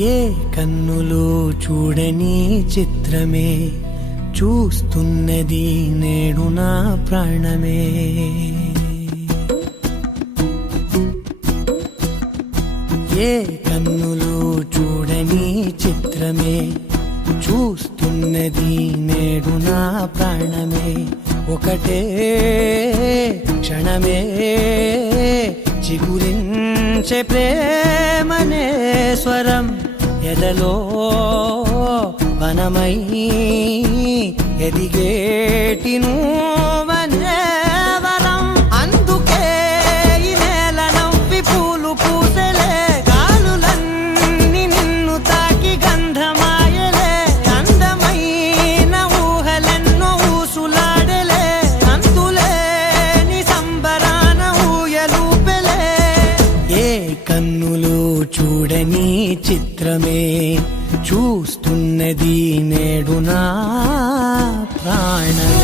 ఏ కన్నులు చూడని చిత్రమే చూస్తున్నది నేడు నా ప్రాణమే. ఏ కన్నులు చూడని చిత్రమే చూస్తున్నది నేడు నా ప్రాణమే. ఒకటే క్షణమే చిగురించే ప్రేమనే స్వరం ఎదలో వనమై ఎదిగేటి నువ్వనే వరం. అందుకే ఈ నేల నవ్వి పూలు పూసెలే, గాలులన్నీ నిన్ను తాకి గంధమాయలే. అందమైన ఊహలెన్నో ఊసులాడలే, అంతులేని సంబరాన ఊయలూపెలే. ఏ కన్నులు చూడని చిత్రమే చూస్తున్నది నేడు నా ప్రాణమే.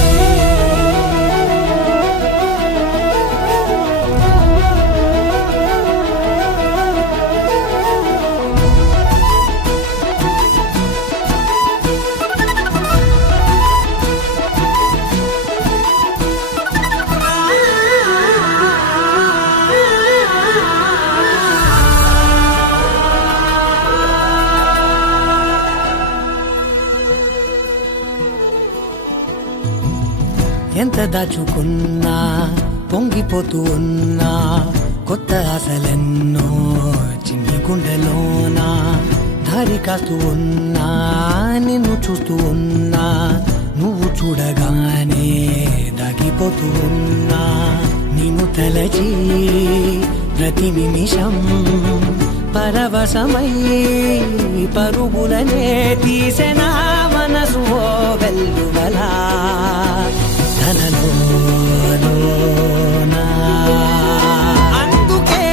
ఎంత దాచుకున్నా పొంగిపోతూ ఉన్నా, కొత్త ఆశలెన్నో చిన్ని గుండెలోనా. దారి కాస్తూ ఉన్నా, నిన్ను చూస్తూ ఉన్నా, నువ్వు చూడగానే దాగిపోతూ ఉన్నా. నిన్ను తలచి ప్రతి నిమిషం పరవశమై పరుగులనే తీసెనా మనసు ఓ వెల్లువలా. అందుకే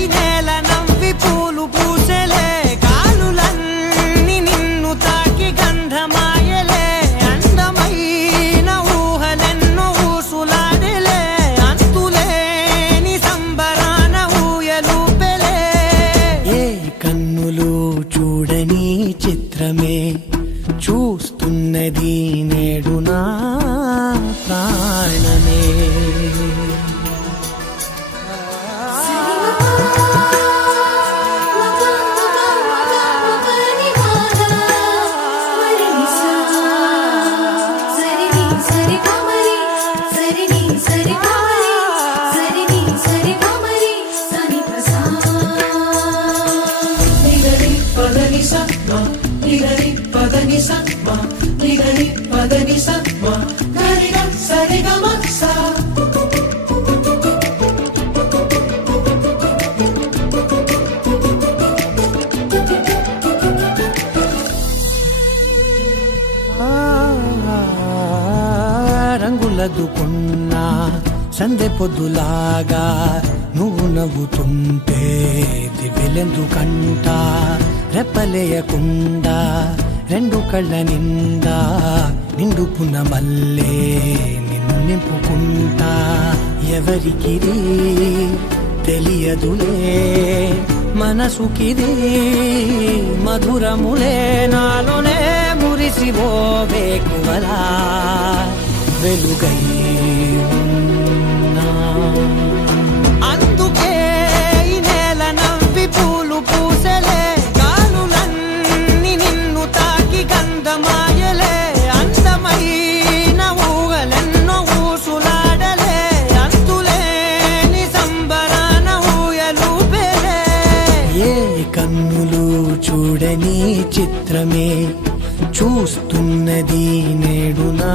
ఈ నేల నవ్వి పూలు పూసెలే, గాలులన్నీ నిన్ను తాకి గంధమాయలే. అందమైన ఊహలెన్నో ఊసులాడలే, అంతులేని సంబరాన ఊయలూపెలే. ఏ కన్నులు చూడని చిత్రమే చూస్తున్నది నేడు నా ప్రాణమే. రంగులదుకున్నా సందె పొద్దులాగా నువ్వు నవ్వుతుంటే దివ్వెలెందుకంట. రెప్పలేయకుండా రెండు కళ్ళ నిండా నిండుకున్న మల్లే నిన్ను నింపుకుంటా. ఎవరికిది తెలియదులే మనసుకిది మధురములే, నాలోనే మురిసివో వేకువలా వెలుగై ఉన్నా. అందుకే ఈ నేల నవ్వి పూలు పూసెలే, గాలులన్నీ నిన్ను తాకి గంధమాయలే. అందమైన ఊహలెన్నో ఊసులాడలే, అంతులేని సంబరాన ఊయలూపెలే. ఏ కన్నులు చూడని చిత్రమే చూస్తున్నది నేడు నా